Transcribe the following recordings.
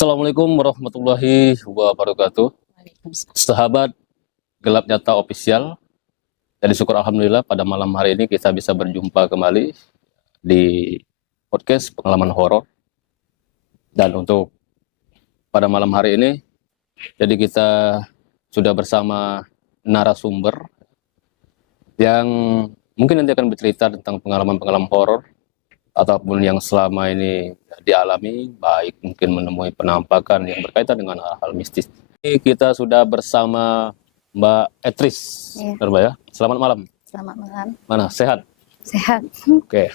Assalamualaikum warahmatullahi wabarakatuh. Sahabat Gelap Nyata Official. Jadi syukur alhamdulillah pada malam hari ini kita bisa berjumpa kembali di podcast pengalaman horor. Dan untuk pada malam hari ini, jadi kita sudah bersama narasumber yang mungkin nanti akan bercerita tentang pengalaman-pengalaman horor ataupun yang selama ini dialami, baik mungkin menemui penampakan yang berkaitan dengan hal-hal mistis. Ini kita sudah bersama Mbak Etris, Iya. Mbak ya. Selamat malam. Selamat malam. Mana? Sehat? Sehat. Oke.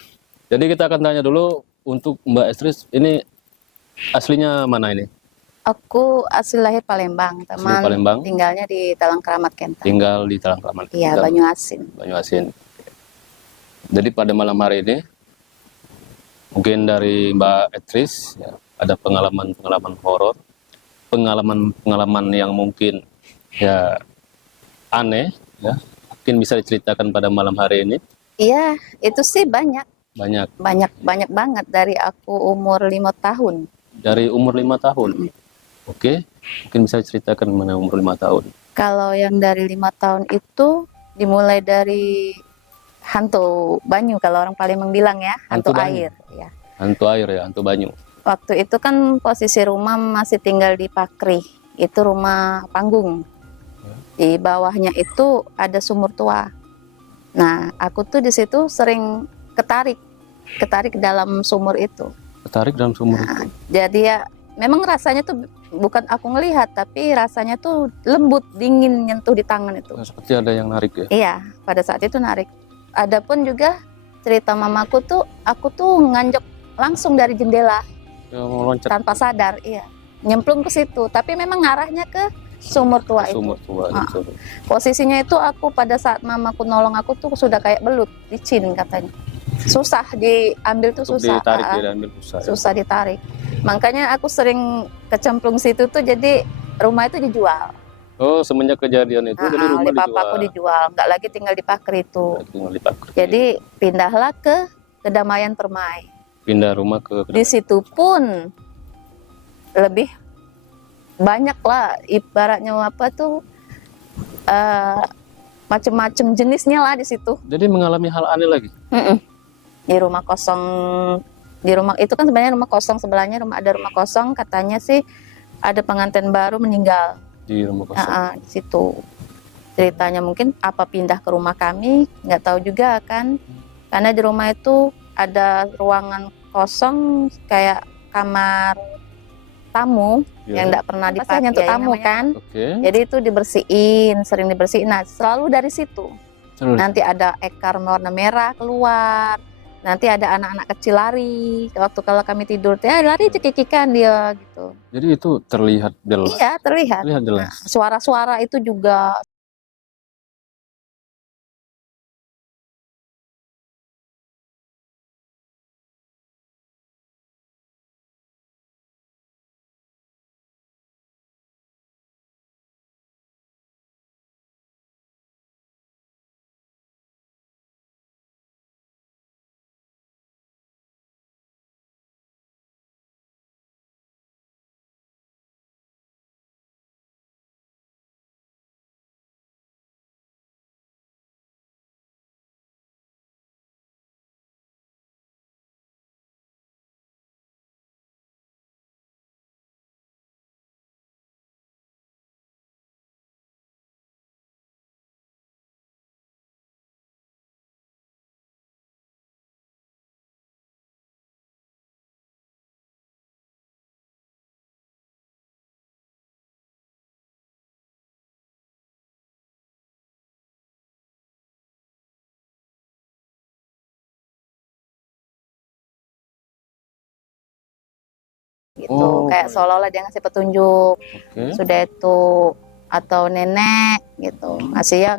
Jadi kita akan tanya dulu untuk Mbak Etris, ini aslinya mana ini? Aku asli lahir Palembang, teman. Palembang. Tinggalnya di Talang Keramat Kentang. Tinggal di Talang Keramat. Iya, Banyuasin. Banyuasin. Jadi pada malam hari ini, mungkin dari Mbak Etris ya, ada pengalaman-pengalaman horor, pengalaman-pengalaman yang mungkin ya aneh, ya mungkin bisa diceritakan pada malam hari ini. Iya, itu sih banyak Banyak. banget dari aku umur 5 tahun. Dari umur 5 tahun. Oke, mungkin bisa diceritakan mana umur 5 tahun. Kalau yang dari 5 tahun itu dimulai dari hantu banyu, kalau orang Palembang bilang ya, hantu Hantu banyu. air. Ya. Hantu air ya, hantu banyu. Waktu itu kan posisi rumah masih tinggal di Pakri, itu rumah panggung. Di bawahnya itu ada sumur tua. Nah, aku tuh di situ sering ketarik ke dalam sumur itu. Ketarik dalam sumur itu. Nah, jadi ya memang rasanya tuh bukan aku ngelihat, tapi rasanya tuh lembut, dingin, nyentuh di tangan itu. Nah, seperti ada yang narik ya. Iya, pada saat itu narik. Adapun juga cerita mamaku tuh, aku tuh nganjok langsung dari jendela Ya, mau loncat tanpa sadar, iya, nyemplung ke situ. Tapi memang arahnya ke sumur tua ke itu. sumur tua. Ah. Itu. Posisinya itu aku pada saat mamaku nolong aku tuh sudah kayak belut, licin katanya. Susah diambil tuh, Untuk susah. ditarik Ah, ya, ambil susah. Ya. susah ditarik. Makanya aku sering kecemplung situ tuh, jadi rumah itu dijual. Oh, semenjak kejadian itu jadi rumah Oleh dijual. papaku dijual, nggak lagi tinggal di Pakri itu. Lagi tinggal di Pakri. Jadi pindahlah ke Kedamaian Permai. Pindah rumah ke Di situ pun lebih banyak lah, ibaratnya apa tuh, macem-macem jenisnya lah di situ. Jadi mengalami hal aneh lagi. Di rumah kosong, di rumah itu kan sebenarnya rumah kosong, sebelahnya ada rumah kosong, katanya sih ada pengantin baru meninggal. Di rumah kosong. Di situ ceritanya, mungkin apa pindah ke rumah kami, nggak tahu juga kan, karena di rumah itu ada ruangan kosong kayak kamar tamu yang nggak pernah dipakai untuk tamu kan. Oke. Jadi itu dibersihin, sering dibersihin. Nah, selalu dari situ. Nanti ada ekar warna merah keluar. Nanti ada anak-anak kecil lari. Waktu kalau kami tidur, ya lari cekikikan dia gitu. Jadi itu terlihat jelas. Iya, terlihat. Terlihat jelas. Nah, suara-suara itu juga. Gitu, kayak seolah-olah dia ngasih petunjuk. Sudah itu, atau nenek gitu ngasih ya,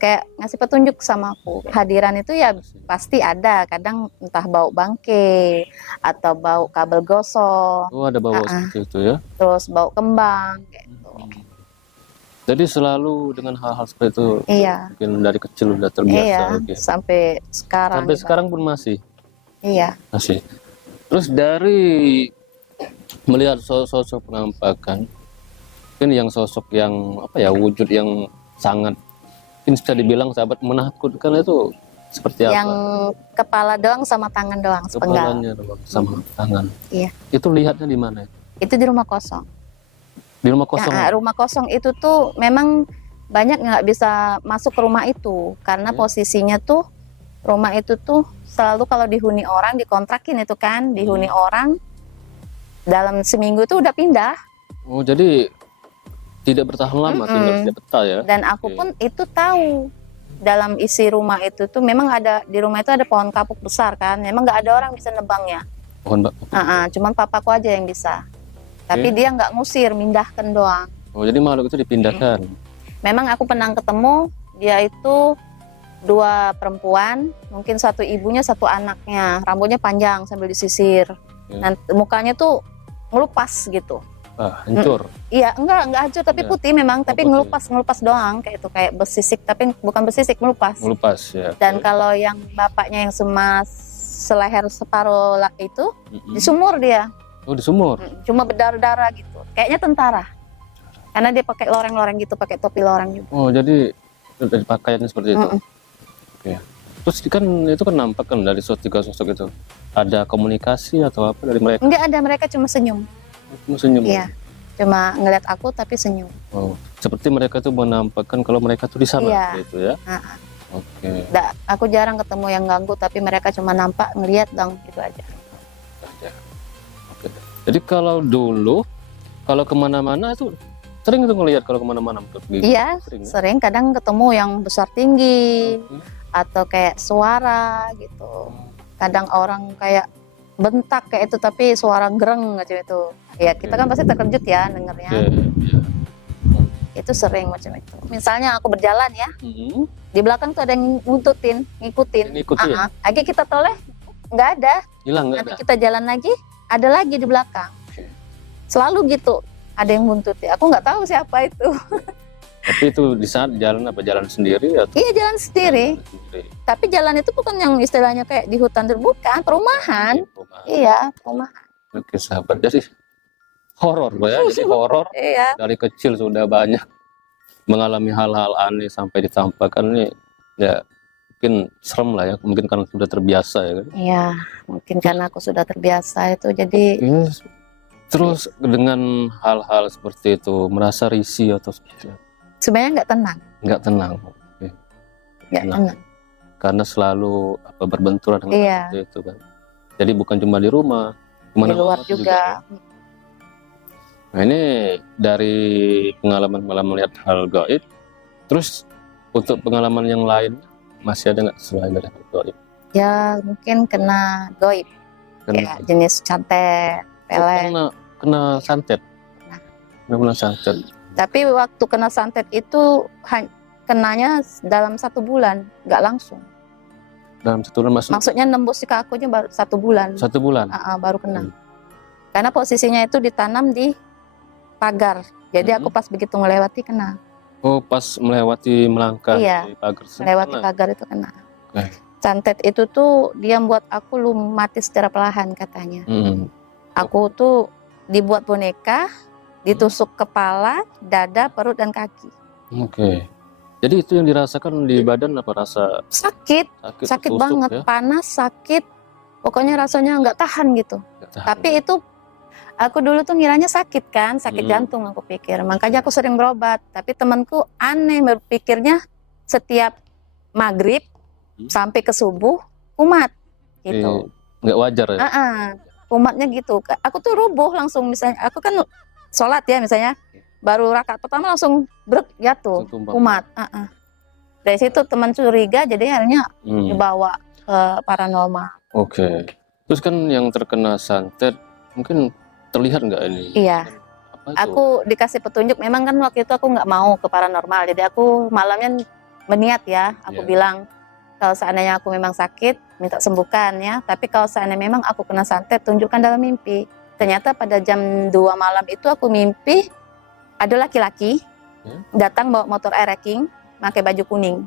kayak ngasih petunjuk sama aku. Hadiran itu ya pasti ada, kadang entah bau bangke atau bau kabel gosong. Oh, ada bau seperti itu ya. Terus bau kembang gitu. Jadi selalu dengan hal-hal seperti itu. Iya. Mungkin dari kecil udah terbiasa. Iya, okay. Sampai sekarang. Sampai sekarang pun masih. Iya. Masih. Terus dari melihat sosok penampakan, mungkin yang sosok yang apa ya, wujud yang sangat mungkin bisa dibilang sahabat menakutkan itu seperti Yang apa? kepala doang sama tangan doang, sepenggal. Kepalanya doang sama tangan. Iya. Itu lihatnya di mana? Itu di rumah kosong. Di rumah kosong. Nah, rumah kosong itu tuh memang banyak nggak bisa masuk ke rumah itu karena posisinya tuh rumah itu tuh selalu kalau dihuni orang, dikontrakin itu kan, dihuni orang dalam seminggu itu udah pindah. Oh, jadi tidak bertahan lama, tidak betah ya? Dan aku pun itu tahu dalam isi rumah itu tuh memang ada, di rumah itu ada pohon kapuk besar kan, memang nggak ada orang bisa nebangnya. Pohon Cuman papaku aja yang bisa. Tapi dia nggak ngusir, mindahkan doang. Oh, jadi makhluk itu dipindahkan. Memang aku pernah ketemu, dia itu 2 perempuan, mungkin 1 ibunya 1 anaknya, rambutnya panjang sambil disisir. Dan mukanya tuh ngelupas gitu. Hancur. Iya, enggak hancur tapi putih memang, tapi ngelupas doang kayak itu, kayak bersisik tapi bukan bersisik, ngelupas. Ngelupas ya. Dan kalau yang bapaknya yang seleher separuh itu disumur dia. Oh, disumur. Cuma berdarah-darah gitu. Kayaknya tentara. Karena dia pakai loreng-loreng gitu, pakai topi loreng juga. Oh, jadi dari pakaiannya seperti itu. Oke. Terus kan itu kan nampak kan dari 3 sosok itu. Ada komunikasi atau apa dari mereka? Enggak ada, mereka cuma senyum. Senyum. Iya. Cuma ngeliat aku tapi senyum. Oh, seperti mereka tuh menampakkan kalau mereka tuh di sana gitu ya. Oke. Aku jarang ketemu yang ganggu, tapi mereka cuma nampak, ngeliat dong, gitu aja. Oke. Jadi kalau dulu, kalau kemana-mana itu sering itu ngelihat kalau kemana-mana. Iya, sering. Kadang ketemu yang besar tinggi, atau kayak suara gitu. Kadang orang kayak bentak kayak itu, tapi suara gereng macam itu. Ya kita kan pasti terkejut ya dengernya. Itu sering macam itu. Misalnya aku berjalan ya, di belakang tuh ada yang ngikutin. Akhirnya kita toleh, nggak ada. Hilang, nanti kita jalan lagi, ada lagi di belakang. Selalu gitu, ada yang buntuti. Aku nggak tahu siapa itu. Tapi itu di saat jalan apa jalan sendiri atau? Iya, jalan sendiri. Tapi jalan itu bukan yang istilahnya kayak di hutan, bukan, perumahan. Iya, perumahan. Oke, sahabat. Jadi horor ya, jadi horor. Iya. Dari kecil sudah banyak mengalami hal-hal aneh sampai ditampakkan nih, ya mungkin serem lah ya, mungkin karena sudah terbiasa ya kan? Iya, mungkin karena aku sudah terbiasa itu, jadi. Terus dengan hal-hal seperti itu merasa risih atau seperti apa? Sebenarnya nggak tenang. Nggak tenang. Nggak tenang. Karena selalu berbenturan dengan seperti itu kan. Jadi bukan cuma di rumah, di luar juga. Nah, ini dari pengalaman malam melihat hal gaib. Terus untuk pengalaman yang lain masih ada nggak selain dari hal gaib? Ya mungkin kena gaib, kayak jenis santet, pelet. Kena santet. Kena santet. Tapi waktu kena santet itu kenanya dalam 1 bulan, nggak langsung. Dalam 1 bulan maksudnya nembus ke akunya baru 1 bulan. 1 bulan. Baru kena. Karena posisinya itu ditanam di pagar. Jadi aku pas begitu melewati kena. Oh, pas melewati melangkah di pagar. Melewati pagar itu kena. Santet itu tuh dia buat aku mati secara perlahan katanya. Aku tuh dibuat boneka, ditusuk kepala, dada, perut, dan kaki. Oke. Jadi itu yang dirasakan di badan apa rasa? Sakit banget, panas, sakit. Pokoknya rasanya nggak tahan gitu. Tapi itu aku dulu tuh ngiranya sakit kan, sakit jantung aku pikir. Makanya aku sering berobat. Tapi temanku aneh berpikirnya setiap maghrib sampai ke subuh kumat gitu. Nggak wajar ya? Kumatnya gitu. Aku tuh rubuh langsung, misalnya aku kan sholat ya misalnya, baru rakaat pertama langsung jatuh kumat. Dari situ teman curiga, jadi akhirnya dibawa ke paranormal. Oke. Terus kan yang terkena santet mungkin terlihat nggak ini? Iya. Aku dikasih petunjuk. Memang kan waktu itu aku nggak mau ke paranormal, jadi aku malamnya berniat ya. Aku bilang kalau seandainya aku memang sakit, minta sembuhkan ya. Tapi kalau seandainya memang aku kena santet, tunjukkan dalam mimpi. Ternyata pada jam 2 malam itu aku mimpi ada laki-laki datang bawa motor air-racking, pakai baju kuning,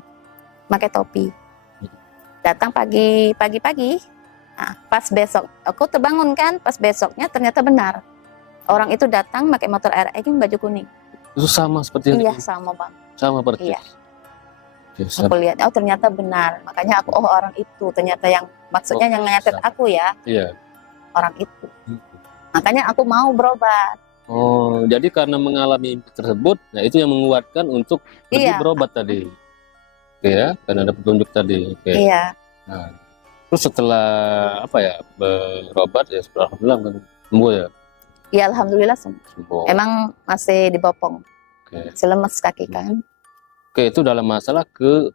pakai topi. Datang pagi-pagi. Nah, pas besok aku terbangun kan, pas besoknya ternyata benar. orang itu datang pakai motor RX baju kuning. Itu sama seperti yang Iya, sama Bang. sama persis. Iya. Oke, Aku lihat, oh ternyata benar. Makanya aku, oh orang itu ternyata yang maksudnya yang nyatet aku ya, Iya. orang itu. Makanya aku mau berobat. Oh, jadi karena mengalami mimpi tersebut, nah itu yang menguatkan untuk pergi Iya. berobat tadi. Oke ya, karena ada petunjuk tadi. Oke. Iya. Nah, terus setelah apa ya berobat ya alhamdulillah kan sembuh ya. Ya alhamdulillah sembuh. Sembuh. Emang masih dibopong. Oke. Selemes kaki kan. Oke, itu dalam masalah ke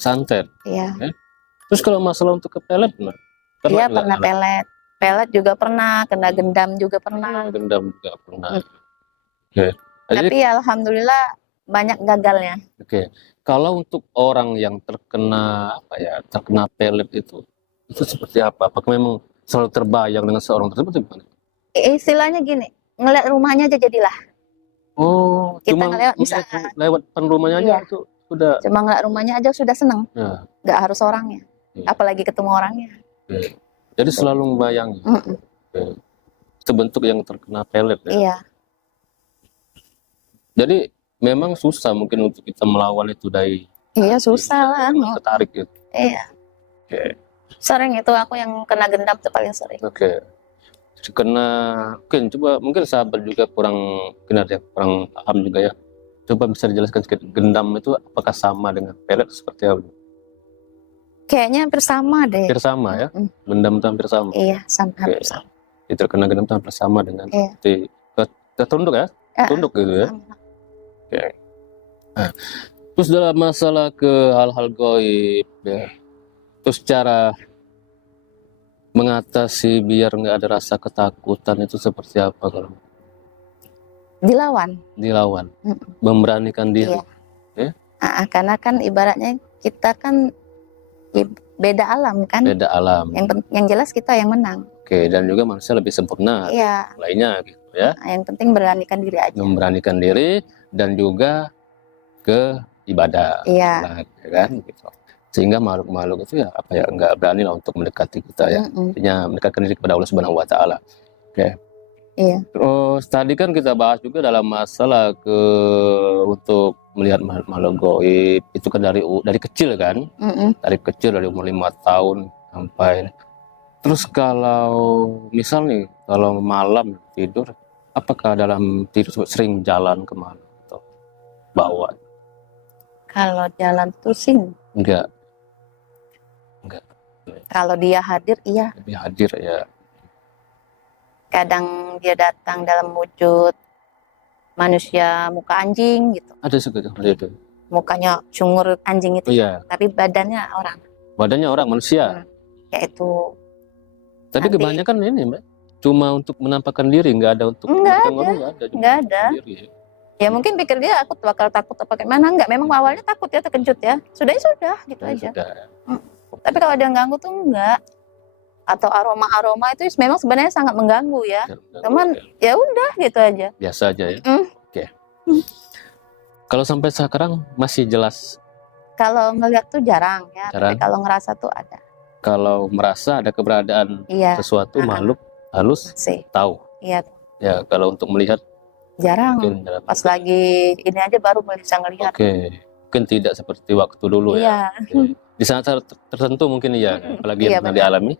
santet. Iya. Terus kalau masalah untuk ke pelet, nah, Iya pernah pelet. Pelet juga pernah, kena gendam juga pernah. Gendam juga pernah. Oke. Tapi alhamdulillah banyak gagalnya. Oke. Kalau untuk orang yang terkena apa ya, terkena pelet itu seperti apa? Apakah memang selalu terbayang dengan seorang tersebut gimana? Istilahnya gini, ngeliat rumahnya aja jadilah. Oh, Kita cuma lewat depan rumahnya aja itu sudah. Cuma ngeliat rumahnya aja sudah seneng. Nah. Nggak harus orangnya. Apalagi ketemu orangnya. Jadi selalu membayangi. Itu bentuk yang terkena pelet ya. Iya. Jadi memang susah mungkin untuk kita melawan itu dari. Iya susah lah. Tertarik gitu. Iya. Oke. Sering itu aku yang kena gendam tuh paling sering. Oke. Kena mungkin sahabat juga kurang paham juga ya. Coba bisa dijelaskan sedikit, gendam itu apakah sama dengan pelet seperti apa? Kayaknya hampir sama deh. Hampir sama ya? Gendam itu hampir sama? Iya, hampir sama. Itu kena gendam itu hampir sama dengan tertunduk ya? Tunduk gitu ya? Oke. Nah, terus dalam masalah ke hal-hal gaib ya, terus cara mengatasi biar nggak ada rasa ketakutan itu seperti apa kalau? Dilawan, memberanikan diri. Iya. Ya? Karena kan ibaratnya kita kan beda alam kan. Beda alam. Yang jelas kita yang menang. Oke, dan juga manusia lebih sempurna. Iya. Lainnya gitu ya. Yang penting beranikan diri aja. Memberanikan diri dan juga ke ibadah. Iya. Ya kan gitu. Sehingga makhluk-makhluk itu ya apa ya nggak berani lah untuk mendekati kita ya. Artinya mendekatkan diri kepada Allah Subhanahu wa taala. Oke. Iya. Terus tadi kan kita bahas juga dalam masalah untuk melihat makhluk gaib itu kan dari kecil kan, dari kecil dari umur 5 tahun sampai. Terus kalau misal nih kalau malam tidur, apakah dalam tidur sering jalan kemana atau bawa? Kalau jalan tuh sih enggak. Kalau dia hadir iya. Dia hadir ya. Kadang dia datang dalam wujud manusia muka anjing gitu. Ada seperti itu. Mukanya cungur anjing itu, tapi badannya orang. Badannya orang manusia. Yaitu. Tapi kebanyakan ini Mbak, cuma untuk menampakkan diri, nggak ada untuk. Nggak ada. Ya mungkin pikir dia aku bakal takut apa gimana, enggak. Memang awalnya takut ya, terkejut ya. Sudah gitu aja. Tapi kalau dia ganggu tuh enggak. Atau aroma itu memang sebenarnya sangat mengganggu ya. Cuman ya udah gitu aja. Biasa aja ya. Oke. Kalau sampai sekarang masih jelas. Kalau ngelihat tuh jarang ya. Tapi kalau ngerasa tuh ada. Kalau merasa ada keberadaan sesuatu makhluk halus tahu. Iya. Ya kalau untuk melihat jarang. Pas lagi ini aja baru bisa ngelihat. Oke. Mungkin tidak seperti waktu dulu ya. Di saat tertentu mungkin iya. Apalagi yang pernah dialami.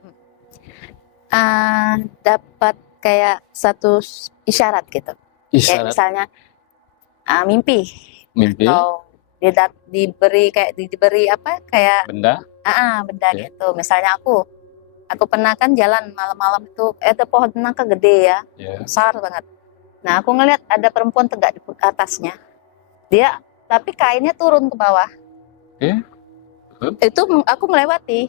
Dapat kayak satu isyarat gitu. Kayak misalnya mimpi atau dia diberi apa kayak benda gitu. Misalnya aku pernah kan jalan malam-malam itu ada pohon nangka gede ya, besar banget. Nah aku ngeliat ada perempuan tegak di atasnya, dia tapi kainnya turun ke bawah. Itu aku melewati.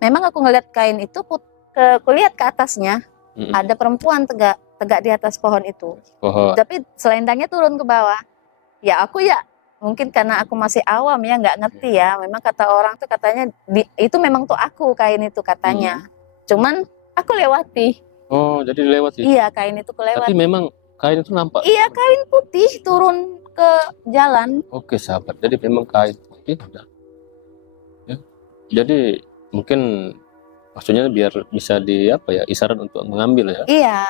Memang aku ngeliat kain itu, kulihat ke atasnya ada perempuan tegak di atas pohon itu. Tapi selendangnya turun ke bawah. Ya aku mungkin karena aku masih awam ya nggak ngerti ya. Memang kata orang tuh katanya itu memang tuh aku kain itu katanya. Cuman aku lewati. Oh jadi lewati. Iya kain itu kelewati. Tapi memang kain itu nampak. Iya kain putih turun ke jalan. Oke sahabat. Jadi memang kain putih udah. Ya. Jadi mungkin maksudnya biar bisa isyarat untuk mengambil ya. Iya.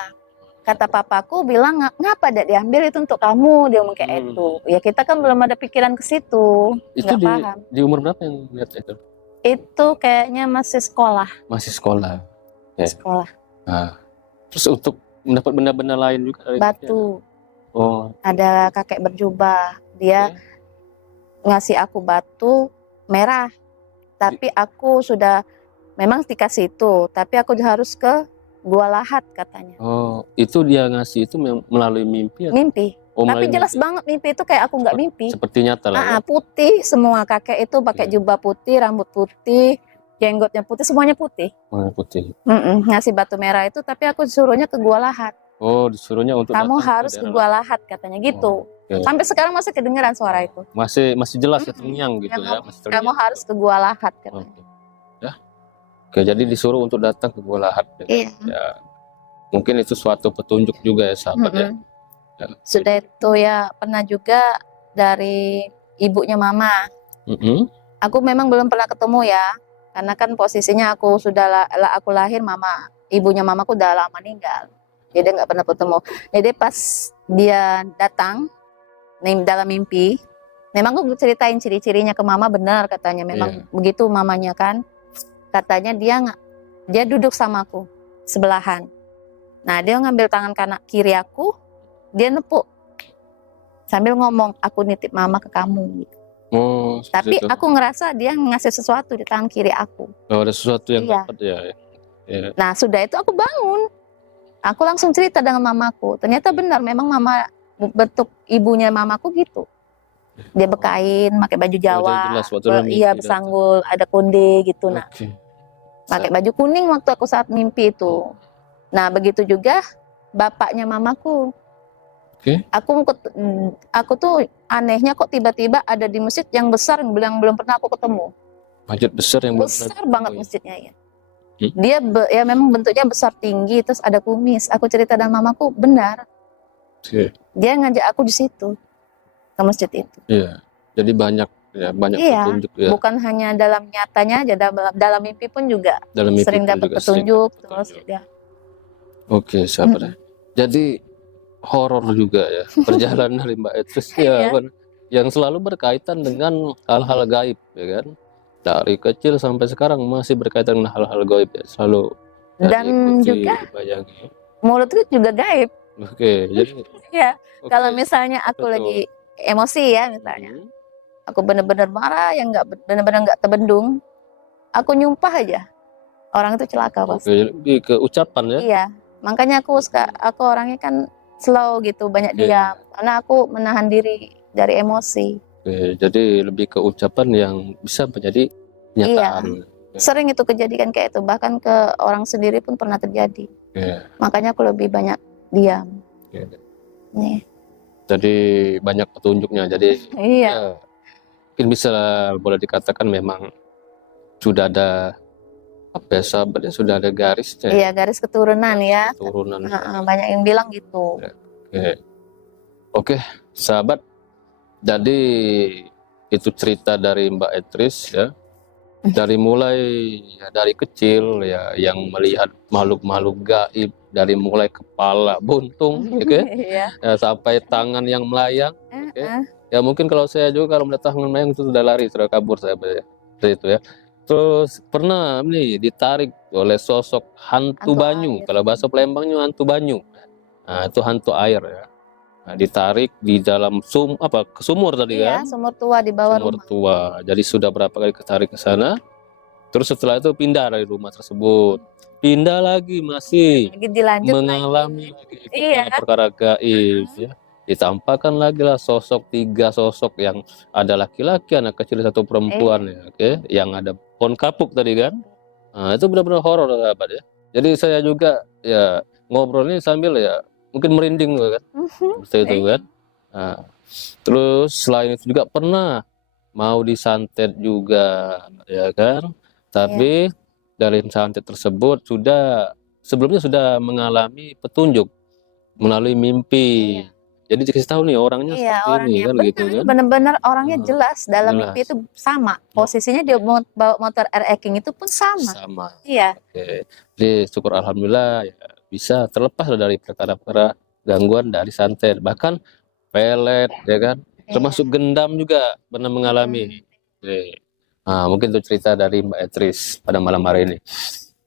kata papaku bilang, ngapa Dek diambil itu untuk kamu, dia ngomong kayak itu. Ya kita kan belum ada pikiran ke situ, Itu nggak paham. di umur berapa yang lihat itu? Itu kayaknya masih sekolah. Masih sekolah. Ya. Sekolah. Nah, terus untuk mendapat benda-benda lain juga dari Batu. Oh, Ada kakek berjubah, dia ngasih aku batu merah. Tapi aku sudah memang dikasih itu, tapi aku harus ke Gua Lahat katanya. oh, itu dia ngasih itu melalui mimpi? Mimpi. Oh, Tapi melalui jelas mimpi. banget mimpi itu kayak aku nggak mimpi. Seperti nyata lah ya. Putih semua, kakek itu pakai Iya. jubah putih, rambut putih, jenggotnya putih, semuanya putih. Warna putih. Ngasih batu merah itu, tapi aku disuruhnya ke Gua Lahat. Oh, disuruhnya untuk Kamu datang harus ke Gua Lahat katanya gitu. Oke. Sampai sekarang masih kedengeran suara itu. Masih jelas ya, terngiang gitu ya. Masih Kamu terngiang. harus ke Gua Lahat katanya. Oke. Ya. Oke, jadi disuruh untuk datang ke Gua Lahat. Iya. Ya. Mungkin itu suatu petunjuk juga ya sahabat ya. Ya. Sudah itu ya pernah juga dari ibunya mama. Aku memang belum pernah ketemu ya, karena kan posisinya aku sudah aku lahir, ibunya mamaku udah lama meninggal, jadi nggak pernah ketemu. Jadi pas dia datang dalam mimpi, memang aku ceritain ciri-cirinya ke mama, benar katanya memang begitu mamanya kan, katanya dia duduk sama aku sebelahan. Nah dia ngambil tangan kanan kiri aku, dia nepuk sambil ngomong, aku nitip mama ke kamu. Oh, tapi itu. Aku ngerasa dia ngasih sesuatu di tangan kiri aku. Oh, ada sesuatu yang dapat ya. Nah sudah itu aku bangun, aku langsung cerita dengan mamaku. Ternyata benar, memang mama bentuk ibunya mamaku gitu. Dia bekain, pakai baju Jawa, iya bersanggul, ada konde gitu. Nah, pakai baju kuning waktu aku saat mimpi itu. Nah begitu juga bapaknya mamaku. Aku tuh anehnya kok tiba-tiba ada di masjid yang besar yang belum pernah aku ketemu. Masjid besar yang besar banget masjidnya ya. Dia ya memang bentuknya besar tinggi, terus ada kumis. Aku cerita dengan mamaku, benar. Dia ngajak aku di situ ke masjid itu. Iya. Jadi banyak petunjuk ya. Bukan hanya dalam nyatanya aja, dalam mimpi pun juga sering dapat petunjuk terus ya. Oke, sahabat. Jadi horor juga ya perjalanan dari Mbak Etris ya, yang selalu berkaitan dengan hal-hal gaib ya kan, dari kecil sampai sekarang masih berkaitan dengan hal-hal gaib ya, selalu. Dan juga mulutku juga gaib. Jadi ya kalau misalnya aku lagi emosi ya, misalnya aku benar-benar marah yang benar-benar nggak terbendung, aku nyumpah aja orang itu celaka pasti. Lebih ke ucapan ya. Iya, makanya aku orangnya kan slow gitu, banyak diam, karena aku menahan diri dari emosi. Jadi lebih ke ucapan yang bisa menjadi kenyataan. Iya, sering itu kejadian kayak itu, bahkan ke orang sendiri pun pernah terjadi. Makanya aku lebih banyak diam. Jadi banyak petunjuknya. Jadi iya. Mungkin bisa boleh dikatakan memang sudah ada sahabatnya, sudah ada garisnya. Iya, garis keturunan ya. Keturunan. Banyak yang bilang gitu. Oke, sahabat. Jadi itu cerita dari Mbak Etris ya. Dari mulai dari kecil ya, yang melihat makhluk-makhluk gaib, dari mulai kepala buntung, sampai tangan yang melayang. Ya mungkin kalau saya juga kalau melihat tangan melayang itu sudah lari, sudah kabur saya seperti itu ya. Terus pernah ditarik oleh sosok hantu banyu. Kalau bahasa Palembangnya hantu banyu. Nah, itu hantu air ya. Nah, ditarik di dalam sumur tadi kan? Sumur tua di bawah sumur rumah. tua. Jadi sudah berapa kali ketarik ke sana. Terus setelah itu pindah dari rumah tersebut. Pindah lagi masih mengalami perkara gaib ya. Ditampakkan lagi lah tiga sosok yang ada laki-laki, anak kecil, satu perempuan ya, yang ada pohon kapuk tadi kan. Nah, itu benar-benar horor sahabat ya. Jadi saya juga ya ngobrol ini sambil ya mungkin merinding kan. Seperti itu kan. Nah, terus selain itu juga pernah mau disantet juga ya kan. Tapi dari santet tersebut sebelumnya sudah mengalami petunjuk melalui mimpi. Jadi dikasih tahu nih orangnya seperti ini kan, gitu kan. Benar-benar orangnya jelas dalam mimpi itu sama. Posisinya dia bawa motor RX King itu pun sama. Sama. Iya. Jadi syukur alhamdulillah ya, bisa terlepas dari perkara-perkara gangguan dari santet, bahkan pelet, ya kan, termasuk gendam juga pernah mengalami. Oke. Nah, mungkin itu cerita dari Mbak Etris pada malam hari ini.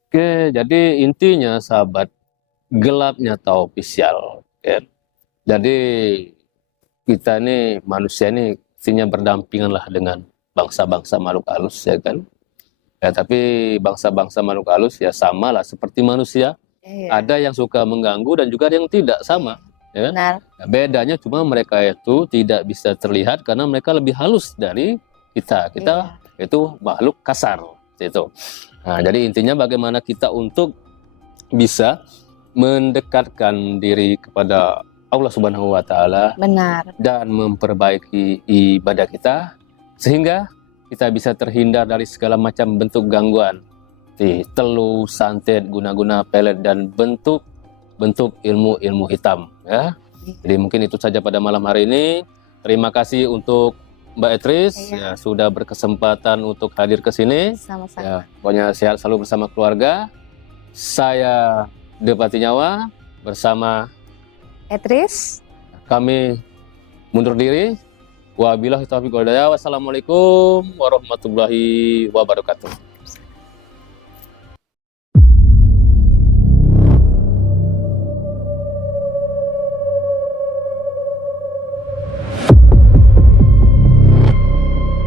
Oke, jadi intinya sahabat, gelap nyata official, ya. Jadi kita ini manusia ini mestinya berdampingan lah dengan bangsa-bangsa makhluk halus, ya kan. Ya, tapi bangsa-bangsa makhluk halus ya sama lah seperti manusia. Ada yang suka mengganggu dan juga ada yang tidak, sama. Ya. Benar. Nah, bedanya cuma mereka itu tidak bisa terlihat karena mereka lebih halus dari kita. Kita itu makhluk kasar. Itu. Nah, jadi intinya bagaimana kita untuk bisa mendekatkan diri kepada Allah Subhanahu wa Ta'ala. Benar. Dan memperbaiki ibadah kita sehingga kita bisa terhindar dari segala macam bentuk gangguan, teluh, santet, guna-guna, pelet, dan bentuk ilmu-ilmu hitam, ya. Jadi mungkin itu saja pada malam hari ini. Terima kasih untuk Mbak Etris ya, sudah berkesempatan untuk hadir ke sini. Sama-sama. Ya, pokoknya sehat selalu bersama keluarga. Saya Depati Nyawa bersama Etris. Kami mundur diri. Wabillahi taufiq wal hidayah. Wassalamualaikum warahmatullahi wabarakatuh.